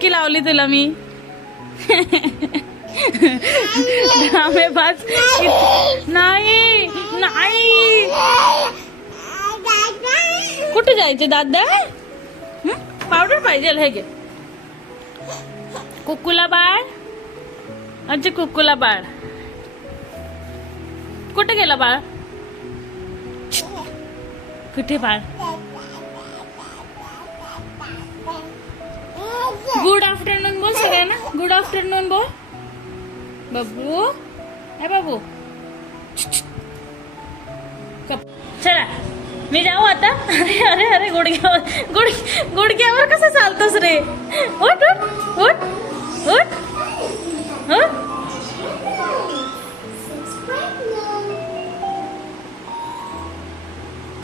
इथं लावली तुला मी. पाच इत- नाही नाही. कुठे जायचे दादा? पावडर पाहिजे हे घे. कुकुला बाळ. अच्छा कुकुला बाळ. कुठे गेला बाळ? कुठे बाळ? गुड आफ्टरनून बोल सगळ्यांना. गुड आफ्टरनून बोल. बाबू. है बाबू. चला. मी जाऊ आता. अरे अरे अरे, गुडघ्यावर, गुड कसं चालतोस रे? उठ उठ उठ उठ.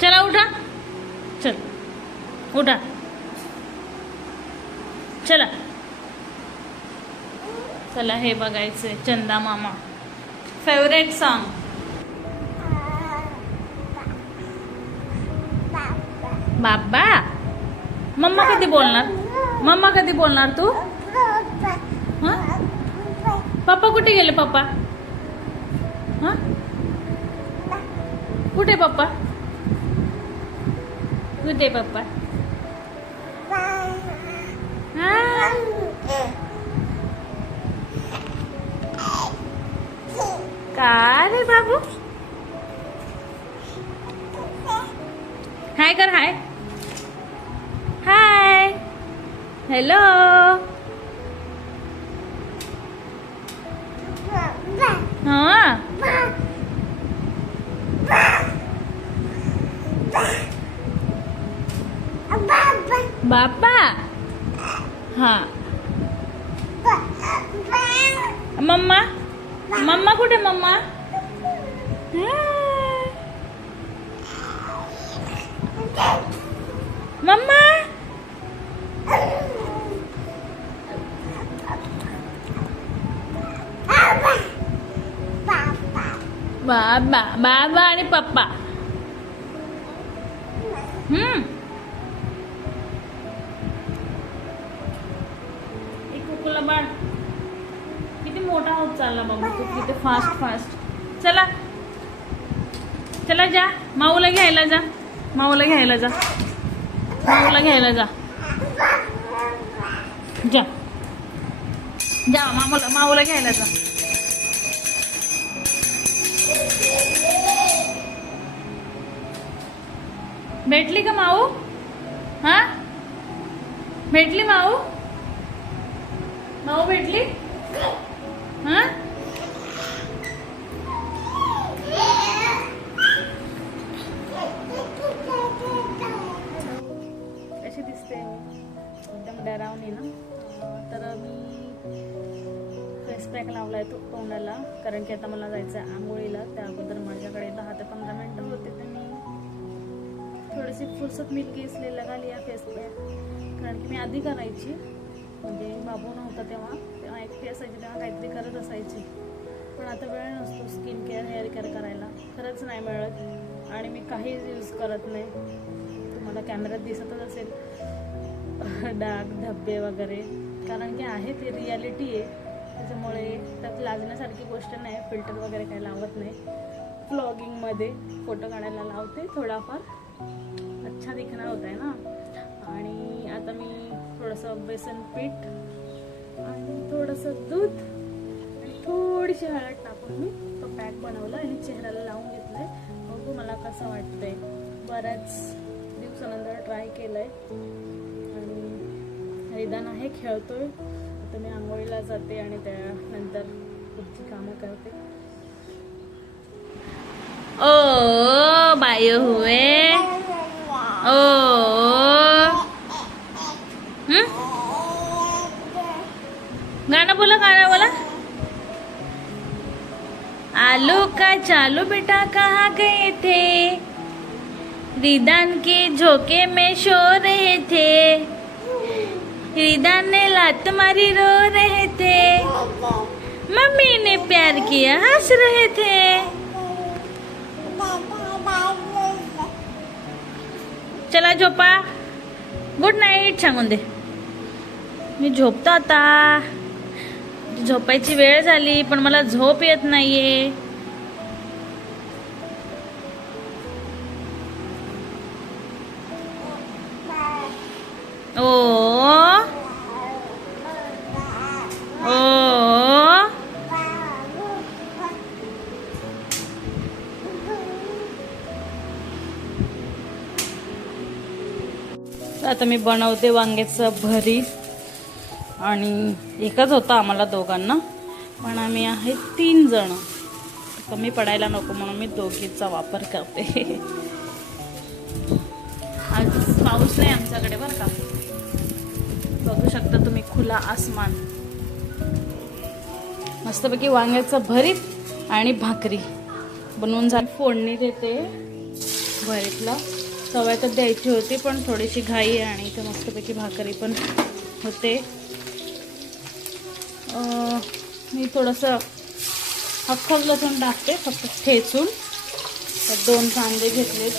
चला, उठा. चल. उठा. चला. चला हे बघायचंय. चंदा मामा. फेवरेट सॉन्ग बाबा मम्मा कधी बोलणार? मम्मा कधी बोलणार तू? पप्पा कुठे गेले पप्पा? कुठे पप्पा? कुठे पप्पा. हा काय रे बाबू हाय कर हाय हाय हॅलो हा बाप्पा हा मम्मा मम्मा कुठे मम्मा हाय. मम्मा बाबा बाबा आणि पप्पा हम्म फास्ट फास्ट चला. चला जा. माऊला घ्यायला जा. माऊला घ्यायला जा. माऊला घ्यायला जा. जा. जा मामूला माऊला घ्यायला जा. भेटली का माऊ? हा? भेटली माऊ? माऊ भेटली? हा? डरावणी ना. तर मी फेस पॅक आहे तो तोंडाला कारण की आता मला जायचं आहे आंघोळीला. त्या अगोदर माझ्याकडे दहा ते पंधरा मिनटं होते तर मी थोडीशी फुरसत मिल्की इसलिए लगा या फेस पॅक कारण की मी आधी करायची. म्हणजे बाबू नव्हता तेव्हा. तेव्हा एकटी असायची तेव्हा काहीतरी करत असायची. पण आता वेळ नसतो स्किन केअर हेअर केअर करायला. खरंच नाही मिळत. आणि मी काहीच यूज करत नाही. तुम्हाला कॅमेऱ्यात दिसतच असेल. डाग धब्बे वगैरे. कारण की आहे ते रियालिटी आहे. त्याच्यामुळे त्यात लाजण्यासारखी गोष्ट नाही फिल्टर वगैरे काही लावत नाही. व्लॉगिंगमध्ये फोटो काढायला लावते थोडाफार. अच्छा दिखणार होत आहे ना. आणि आता मी थोडंसं बेसन पीठ आणि थोडंसं दूध आणि थोडीशी हळद टाकून मी तो पॅक बनवला आणि चेहऱ्याला लावून घेतलाय. बघू मला कसं वाटतंय. बऱ्याच दिवसानंतर ट्राय केलं आहे मैदान आहे खेळतोय. आता मी आंघोळीला जाते आणि त्यानंतर पुढची कामं करते. ओ बाय हुए. ओ हम्म? गाणं बोला गाणं बोला. आलू का चालू बेटा कहाँ गए थे? दीदान के झोंके में सो रहे थे. रिदान ने लात मारी रो रहे थे। मम्मी ने प्यार किया हंस रहे थे। चला झोपा। गुड नाईट सांगून दे। मी झोपतो आता। झोपायची वेळ झाली पण मला झोप येत नाहीये। ओ ओ आता मी बनवते वांग्याचं भरीत आणि एकच होता आम्हाला दोघांना. पण आम्ही आहे तीन जण. कमी पडायला नको म्हणून मी दोघीचा वापर करते. आज पाऊस नाही आमच्याकडे बरं का. बघू शकता तुम्ही खुला आसमान. मस्तपैकी वांग्याचं भरीत आणि भाकरी. बनवून झाली. फोडणी देते भरीतला. सवयतच द्यायची होती पण थोडीशी घाई आणि इथे मस्तपैकी भाकरी पण होते. मी थोडंसं अख्खं लसूण टाकते फक्त ठेचून. दोन कांदे घेतलेत.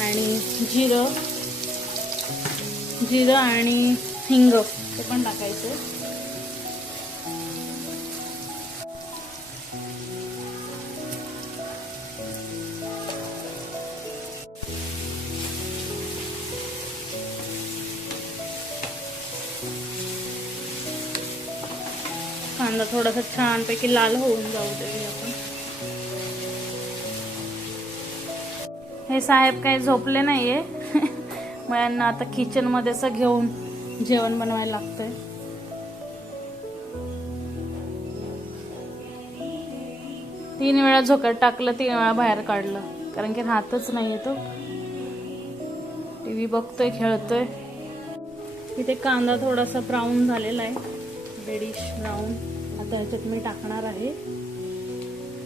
आणि जिरं जिरं आणि हिंग ते पण टाकायचं. थोडासा छानपैकी लाल होऊन जाऊ दे आपण हे साहेब काही झोपले नाहीये. मग यांना आता किचनमध्ये असं घेऊन जेवण बनवायला लागतंय. तीन वेळा झोक्यात टाकलं तीन वेळा बाहेर काढलं. कारण की राहतच नाहीये तो. टीव्ही बघतोय खेळतोय. इथे कांदा थोडासा ब्राऊन झालेला आहे. रेडिश ब्राऊन आता ह्याच्यात मी टाकणार आहे.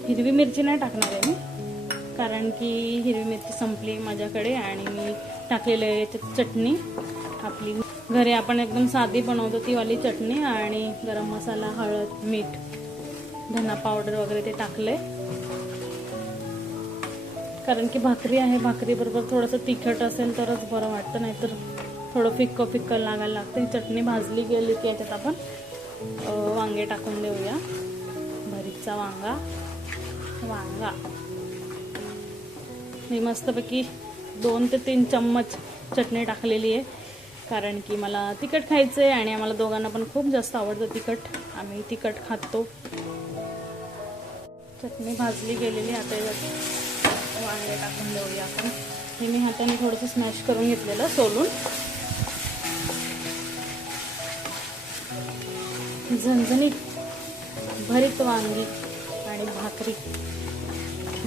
हिरवी मिरची नाही टाकणार आहे मी. कारण की हिरवी मिरची संपली माझ्याकडे आणि मी टाकलेलं आहे याच्यात चटणी. आपली घरी आपण एकदम साधी बनवतो ती वाली चटणी आणि गरम मसाला हळद मीठ धना पावडर वगैरे ते टाकले कारण की भाकरी आहे भाकरी बरोबर थोडंसं तिखट असेल तरच बरं वाटतं नाहीतर थोडं फिक्कं फिक्कं लागायला लागतं. ही चटणी भाजली गेली की याच्यात आपण वांगे टाकून देऊया. भरीतचा वांगा. वांगा. मी मस्तपैकी दोन ते तीन चम्मच चटणी टाकलेली आहे. कारण की मला तिखट खायचं आहे आणि आम्हाला दोघांना पण खूप जास्त आवडतं तिखट. आम्ही तिखट खातो. चटणी भाजली गेलेली आता वांगे टाकून देऊया आपण. हे मी हाताने थोडंसं स्मॅश करून घेतलेलं सोलून. झणझणीत भरीत वांगी आणि भाकरी.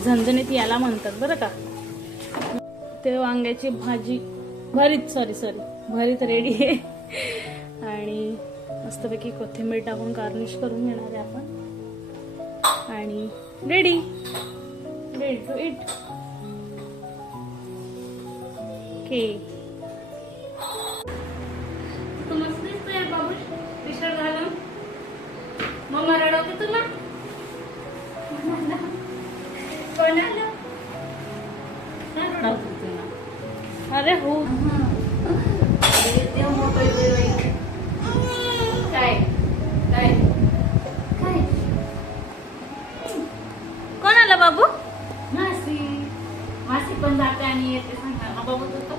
झणझणीत याला म्हणतात बरं का? ते वांग्याची भाजी भरीत सॉरी सॉरी भरीत रेडी आहे. आणि मस्तपैकी कोथिंबीर टाकून गार्निश करून घेणार आहे आपण. आणि ready ready to eat okay तुला. अरे हो. काय? काय? काय? कोण आलं बाबू? मासी. मासी पण जाते आणि येते सांगा. बाबा तो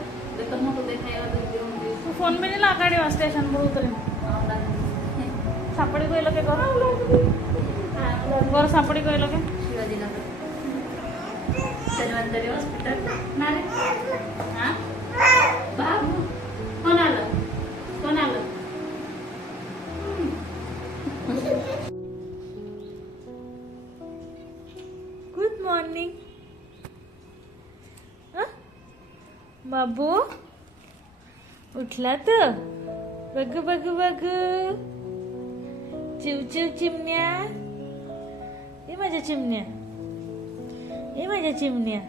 तो मोठं ते खायला दूध देऊन दे. तू फोन नाही लागाडी वाजते शंभर तरी. आवडा. सापडी गयलो के हा, वर सापडी गयलो के? शिवाजीनगर धन्वंतरी हॉस्पिटल ना रे हा? बाबू कोण आलं? कोण आलं? गुड मॉर्निंग बाबू उठला तर बघ बघ बघ. चिवचिव चिमण्या हे माझ्या चिमण्या हे माझ्या चिमण्या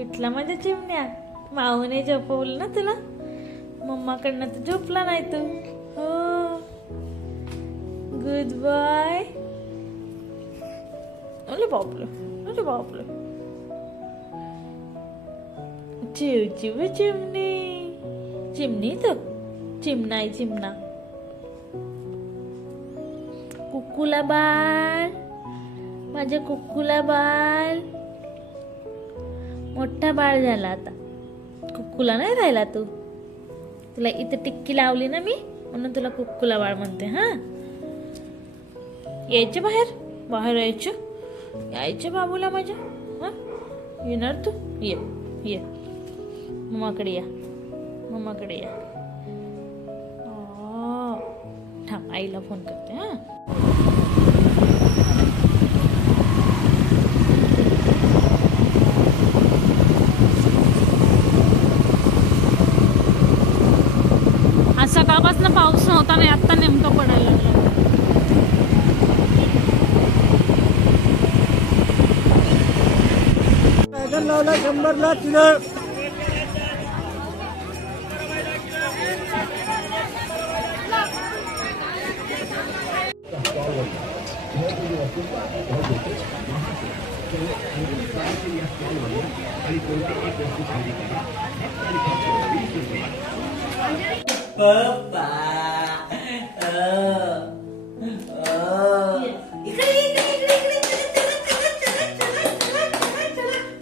इटला माझ्या चिमण्या माऊने झोपवलं ना तुला मम्माकडनं तर झोपला नाही तू हो गुड बाय अरे बापलं अरे बापलं चिव चिव चिमणी चिमणी तर चिमणा आहे चिमणा कुक्कुला बाळ माझ्या कुक्कुला बाळ मोठा बाळ झाला आता. कुक्कुला नाही राहिला तू. तुला इथे टिक्की लावली ना मी म्हणून तुला कुक्कुला बाळ म्हणते हा? यायचे बाहेर? बाहेर यायचं? यायचं बाबूला माझ्या? हा? येणार तू? ये ये. मम्माकडे या. मम्माकडे या. थांब आईला फोन करते हा? आज सकाळपासून पाऊस नव्हता नाही आत्ता नेमकं पडायला लागला. पॅदल लावला शंभरला तिथं पप्पा अ, पप्पा इकडे इकडे इकडे इकडे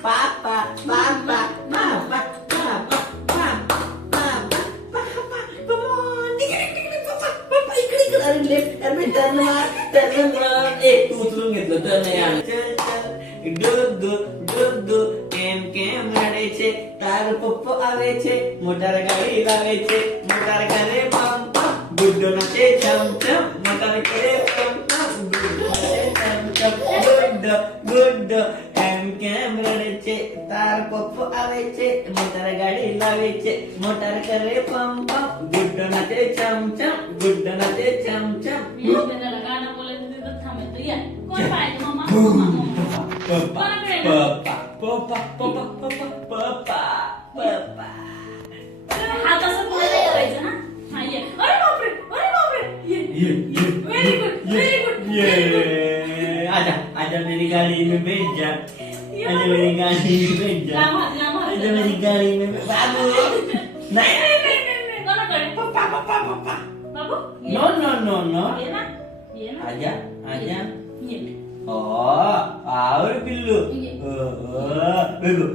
पापा पापा पापा एक उचलून घेतलं तर नाही आलं चल चल डुब डुब डुब एम केम लढायचे तार पप्पू आवायचे मोटार गाडी लावायचे Motor kare pam pam. Buddo nace jam jam. Motor kare pam pam. Buddo nace jam jam. Buddo buddo એમ કેમ રડે છે તાર પપ્પો motor છે મોટર Motor લાવે છે મોટર કરે પમ jam jam. નાચે ચમ jam jam. Bapak Bapak. Bapak. Bapak Bapak Bapak. Bapak. हात असं पुढे नाही करायचं ना हा ये अरे बापरे अरे बापरे ये ये ये व्हेरी गुड व्हेरी गुड ये आजा आजा मेरी गाड़ी में बैठ जा आजा मेरी गाड़ी में बैठ जा लांब हात, लांब हात. आजा मेरी गाड़ी में बैठ- बाबू नहीं नाही, नाही, नाही, नाही. कोणाकडे? पप्पा पप्पा पप्पा बाबू ये. नो नो नो नो ये ना ये ना आजा आजा ये ओ और पिल्लू ये. ओ ओ बिल्लू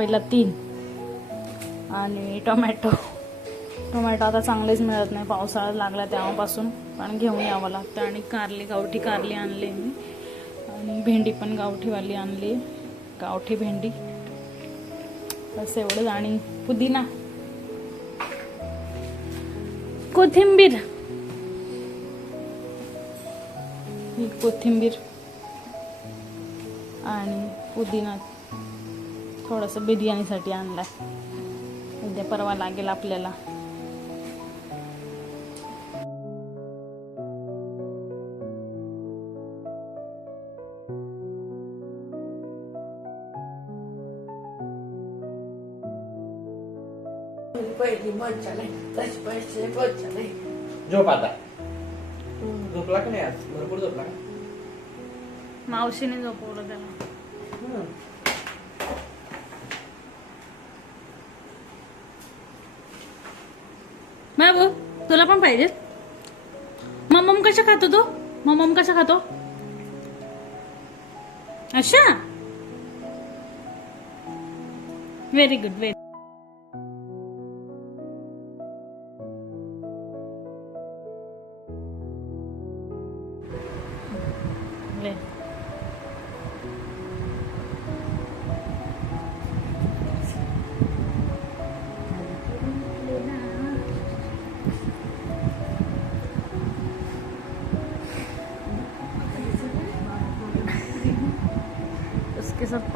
पहिला तीन. आणि टोमॅटो. टोमॅटो आता चांगलेच मिळत नाही पावसाळा लागला तेव्हापासून पण घेऊन यावं लागतं. आणि कारली गावठी कारली आणली मी. आणि भेंडी पण गावठीवाली आणली. गावठी भेंडी. बस एवढंच. आणि पुदिना. कोथिंबीर. ही कोथिंबीर. आणि पुदिना. थोडंसं बिर्याणीसाठी आणलाय. उद्या परवा लागेल आपल्याला. पहिली मज्जा नाही तशी पैसे मज्जा नाही. झोप आता. झोपला का नाही आज? भरपूर झोपला का? मावशीने झोपवलं त्याला. तुला पण पाहिजे. मम्मम कशा खातो तू? मम्मम कशा खातो? अच्छा. व्हेरी गुड व्हेरी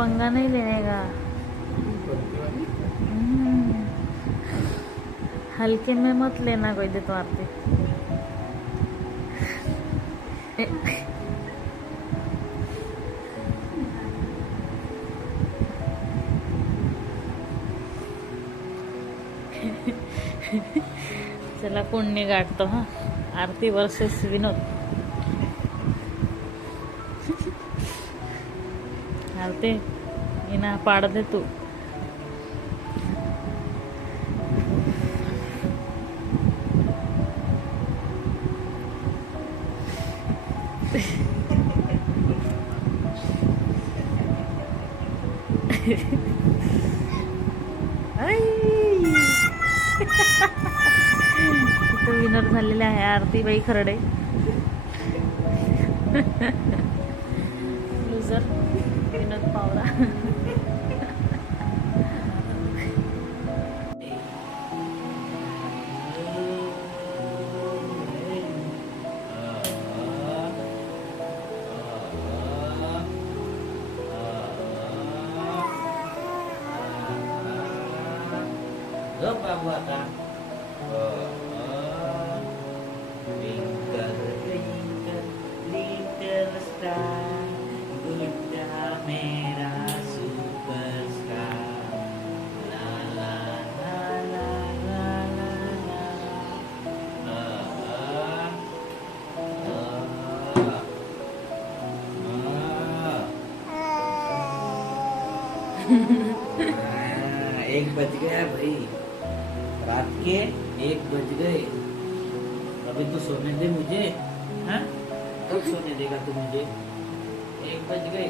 पंगा नहीं लेने का हल्के में मत लेना कोई दे तो आरती चला पुण्य गाठतो हा? आरती वर्सेस विनोद. आरती? हिना पाड दे तू विनर झालेले आहे आरतीबाई खरडे लुझर विनोद पावरा Gấp babu आता Twinkle, twinkle, little star Gudda mera superstar La la la la la la la Ah, ah, ah, ah. एक बज गया भाई रात के एक बज गए। अभी तो सोने दे मुझे हाँ? कब सोने देगा तू मुझे? एक बज गए।